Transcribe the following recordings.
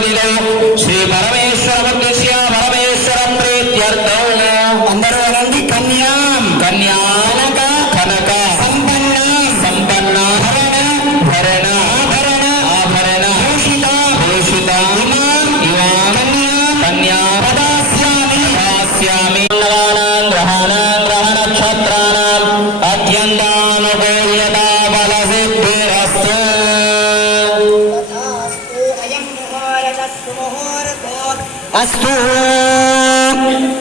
శ్రీ పరమేశ్వరముద్దేశ్య పరమేశ్వర ప్రీత్యర్థం అందరూ అనండి. కన్యాం కన్యానక కనక సంపన్న సంపన్న భరణ భరణ ఆభరణ ఆభరణ భూషిత భూషిత ఇమాం ఇమాం కన్యా పదాస్యామి పదాస్యామి. గ్రహాణాం గ్రహ నక్షత్రాణాం అత్యంతానుకూల్యతా బల సిద్ధిరస్తు. అస్తు.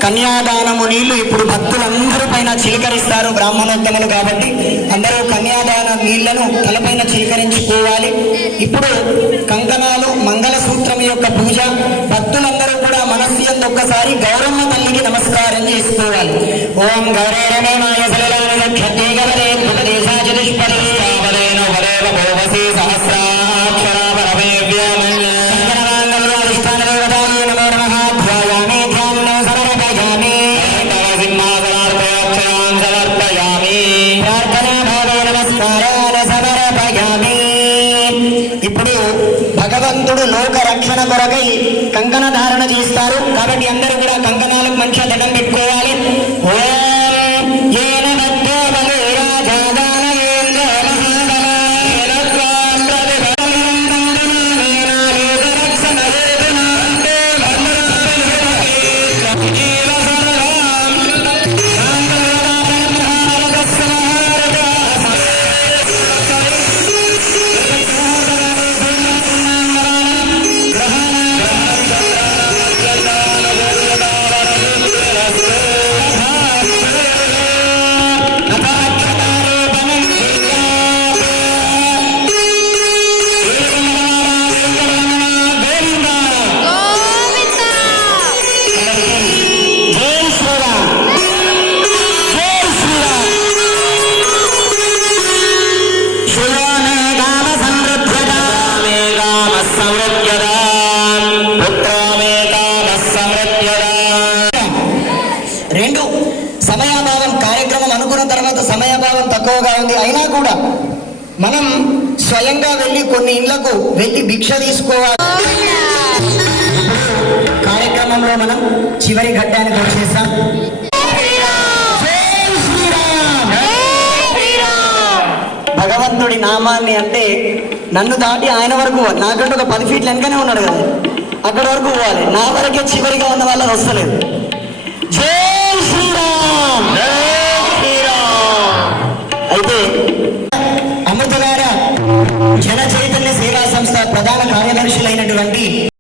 కన్యాదానము నీళ్లు ఇప్పుడు భక్తులందరూ పైన చిలకరిస్తారు, బ్రాహ్మణోత్తములు కాబట్టి అందరూ కన్యాదాన నీళ్లను తలపైన చిలకరించుకోవాలి. ఇప్పుడు కంకణాలు మంగళసూత్రం యొక్క పూజ భక్తులందరూ కూడా మనస్సు యందు ఒక్కసారి గౌరమ్మ తల్లికి నమస్కారం చేసుకోవాలి. ఓం గౌరేరమే మాయ సలలాని లక్ష్యతే గవరే ధ్రుపదేశా చతుష్పదే వరేణ వరేవ భోవసి సహస్రాక్షర పరమే వ్యామన్య సంగణమాంగళ్యాధిష్ఠాన దేవతాయే నమో నమః. ధ్యాయామి ధ్యానం సమర్పయామి తవ సింహాసనార్పయాక్షరాన్ సమర్పయామి ప్రార్థనా భావ నమస్కారాన్ సమర్పయామి. ఇప్పుడు భగవంతుడు లోక రక్షణ కొరకై కంకణ ధారణ చేస్తారు కాబట్టి అందరూ కూడా కంకణాలకు మంచిగా దండం పెట్టుకోవాలి. రెండు సమయాభావం కార్యక్రమం అనుకున్న తర్వాత సమయాభావం తక్కువగా ఉంది అయినా కూడా మనం స్వయంగా వెళ్ళి కొన్ని ఇళ్లకు వెళ్ళి భిక్ష తీసుకోవాలి. కార్యక్రమంలో మనం చివరి ఘట్టానికి వచ్చేసాం. భగవంతుడి నామాన్ని అంటే నన్ను దాటి ఆయన వరకు నాకంటే ఒక 10 ఫీట్ల వెనకనే ఉన్నాడు కదా, అక్కడి వరకు పోవాలి. నా వరకే చివరిగా ఉన్న వాళ్ళకి వస్తలేదు. జై శ్రీరామ్ జై శ్రీరామ్. అయితే అమృతగార జన చైతన్య సేవా సంస్థ ప్రధాన కార్యదర్శులైనటువంటి